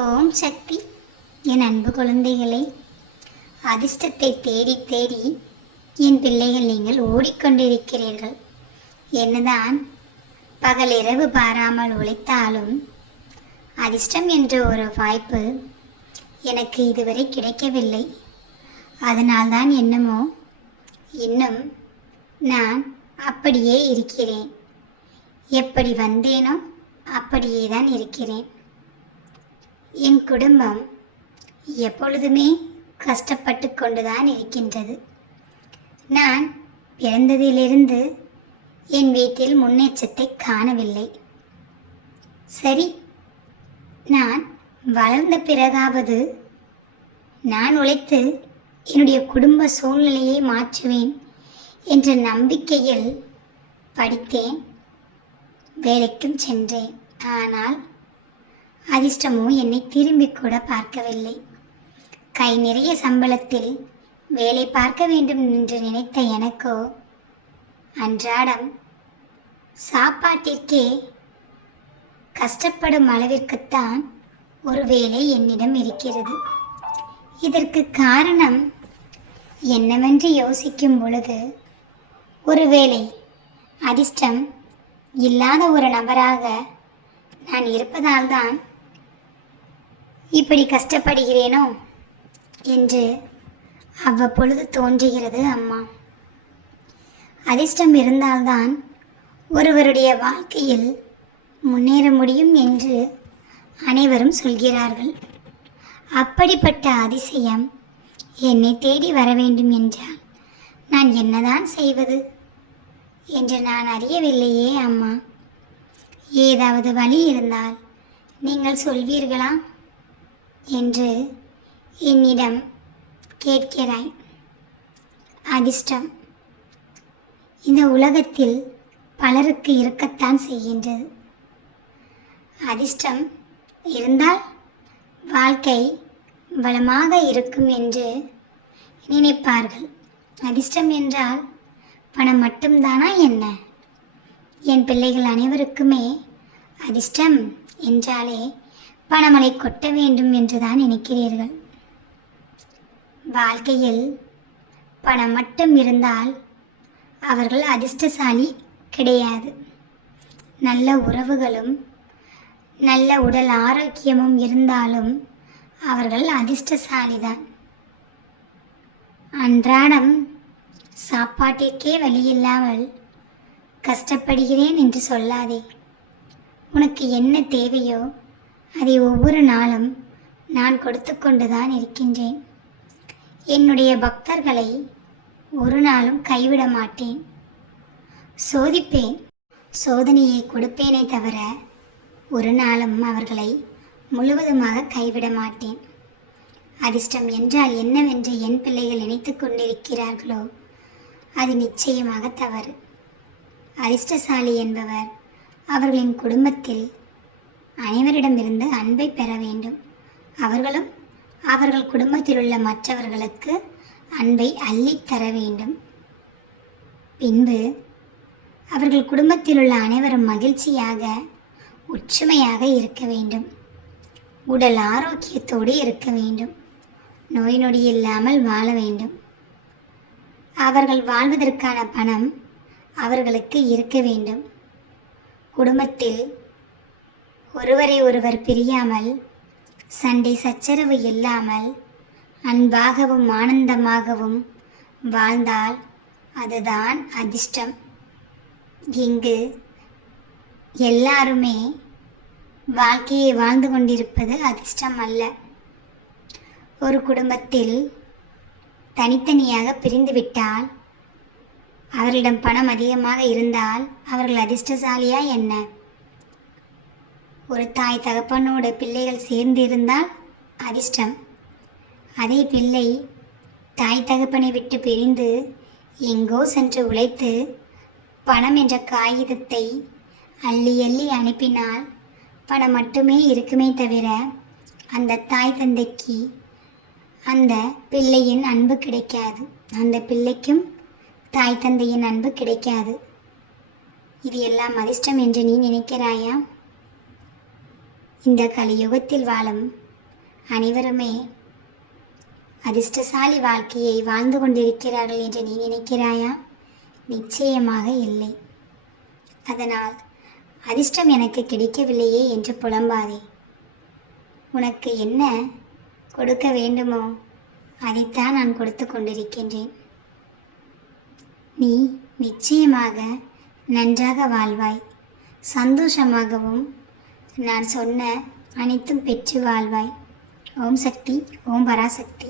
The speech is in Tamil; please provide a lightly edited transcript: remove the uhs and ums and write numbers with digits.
ஓம் சக்தி. என் அன்பு குழந்தைகளை, அதிர்ஷ்டத்தை தேடி தேடி என் பிள்ளைகள் நீங்கள் ஓடிக்கொண்டிருக்கிறீர்கள். என்னதான் பகலிரவு பாராமல் உழைத்தாலும் அதிர்ஷ்டம் என்ற ஒரு வாய்ப்பு எனக்கு இதுவரை கிடைக்கவில்லை. அதனால்தான் என்னமோ இன்னும் நான் அப்படியே இருக்கிறேன். எப்படி வந்தேனோ அப்படியே தான் இருக்கிறேன். என் குடும்பம் எப்பொழுதுமே கஷ்டப்பட்டு கொண்டுதான் இருக்கின்றது. நான் பிறந்ததிலிருந்து என் வீட்டில் முன்னேற்றத்தை காணவில்லை. சரி, நான் வளர்ந்த பிறகாவது நான் உழைத்து என்னுடைய குடும்ப சூழ்நிலையை மாற்றுவேன் என்ற நம்பிக்கையில் படித்தேன், வேலைக்கும் சென்றேன். ஆனால் அதிர்ஷ்டமோ என்னை திரும்பி கூட பார்க்கவில்லை. கை நிறைய சம்பளத்தில் வேலை பார்க்க வேண்டும் என்று நினைத்த எனக்கோ அன்றாடம் சாப்பாட்டிற்கே கஷ்டப்படும் அளவிற்குத்தான் ஒரு வேலை என்னிடம் இருக்கிறது. இதற்கு காரணம் என்னவென்று யோசிக்கும் பொழுது, ஒருவேளை அதிர்ஷ்டம் இல்லாத ஒரு நபராக நான் இருப்பதால்தான் இப்படி கஷ்டப்படுகிறேனோ என்று அவ்வப்பொழுது தோன்றுகிறது அம்மா. அதிர்ஷ்டம் இருந்தால்தான் ஒருவருடைய வாழ்க்கையில் முன்னேற முடியும் என்று அனைவரும் சொல்கிறார்கள். அப்படிப்பட்ட அதிசயம் என்னை தேடி வர வேண்டும் என்றால் நான் என்னதான் செய்வது என்று நான் அறியவில்லையே அம்மா. ஏதாவது வழி இருந்தால் நீங்கள் சொல்வீர்களா என்று என்னிடம் கேட்கிறாய். அதிர்ஷ்டம் இந்த உலகத்தில் பலருக்கு இருக்கத்தான் செய்கின்றது. அதிர்ஷ்டம் இருந்தால் வாழ்க்கை வளமாக இருக்கும் என்று நினைப்பார்கள். அதிர்ஷ்டம் என்றால் பணம் மட்டும்தானா என்ன? என் பிள்ளைகள் அனைவருக்குமே அதிர்ஷ்டம் என்றாலே பணமழை கொட்ட வேண்டும் என்றுதான் நினைக்கிறீர்கள். வாழ்க்கையில் பணம் மட்டும் இருந்தால் அவர்கள் அதிர்ஷ்டசாலி கிடையாது. நல்ல உறவுகளும் நல்ல உடல் ஆரோக்கியமும் இருந்தாலும் அவர்கள் அதிர்ஷ்டசாலிதான். அன்றாடம் சாப்பாட்டிற்கே வழியில்லாமல் கஷ்டப்படுகிறேன் என்று சொல்லாதே. உனக்கு என்ன தேவையோ அதை ஒவ்வொரு நாளும் நான் கொடுத்து கொண்டுதான் இருக்கின்றேன். என்னுடைய பக்தர்களை ஒரு நாளும் கைவிட மாட்டேன். சோதிப்பேன், சோதனையை கொடுப்பேனே தவிர ஒரு நாளும் அவர்களை முழுவதுமாக கைவிட மாட்டேன். அதிர்ஷ்டம் என்றால் என்னவென்று என் பிள்ளைகள் நினைத்து கொண்டிருக்கிறார்களோ அது நிச்சயமாக தவறு. அதிர்ஷ்டசாலி என்பவர் அவர்களின் குடும்பத்தில் அனைவரிடமிருந்து அன்பை பெற வேண்டும். அவர்களும் அவர்கள் குடும்பத்தில் உள்ள மற்றவர்களுக்கு அன்பை அள்ளித்தர வேண்டும். பின்பு அவர்கள் குடும்பத்தில் உள்ள அனைவரும் மகிழ்ச்சியாக ஒற்றுமையாக இருக்க வேண்டும். உடல் ஆரோக்கியத்தோடு இருக்க வேண்டும். நோய் நொடி இல்லாமல் வாழ வேண்டும். அவர்கள் வாழ்வதற்கான பணம் அவர்களுக்கு இருக்க வேண்டும். குடும்பத்தில் ஒருவரை ஒருவர் பிரியாமல், சண்டை சச்சரவு இல்லாமல் அன்பாகவும் ஆனந்தமாகவும் வாழ்ந்தால் அதுதான் அதிர்ஷ்டம். இங்கு எல்லாருமே வாழ்க்கையை வாழ்ந்து கொண்டிருப்பது அதிர்ஷ்டம் அல்ல. ஒரு குடும்பத்தில் தனித்தனியாக பிரிந்துவிட்டால், அவர்களிடம் பணம் அதிகமாக இருந்தால் அவர்கள் அதிர்ஷ்டசாலியா என்ன? ஒரு தாய் தகப்பனோடு பிள்ளைகள் சேர்ந்து இருந்தால் அதிர்ஷ்டம். அதே பிள்ளை தாய் தகப்பனை விட்டு பிரிந்து எங்கோ சென்று உழைத்து பணம் என்ற காகிதத்தை அள்ளி அள்ளி அனுப்பினால் பணம் மட்டுமே இருக்குமே தவிர அந்த தாய் தந்தைக்கு அந்த பிள்ளையின் அன்பு கிடைக்காது. அந்த பிள்ளைக்கும் தாய் தந்தையின் அன்பு கிடைக்காது. இது எல்லாம் அதிர்ஷ்டம் என்று நீ நினைக்கிறாயா? இந்த கலியுகத்தில் வாழும் அனைவருமே அதிர்ஷ்டசாலி வாழ்க்கையை வாழ்ந்து கொண்டிருக்கிறார்கள் என்று நீ நினைக்கிறாயா? நிச்சயமாக இல்லை. அதனால் அதிர்ஷ்டம் எனக்கு கிடைக்கவில்லையே என்று புலம்பாதே. உனக்கு என்ன கொடுக்க வேண்டுமோ அதைத்தான் நான் கொடுத்து கொண்டிருக்கின்றேன். நீ நிச்சயமாக நன்றாக வாழ்வாய், சந்தோஷமாகவும் நான் சொன்ன அனைத்தும் பெற்று வாழ்வாய். ஓம் சக்தி, ஓம் பராசக்தி.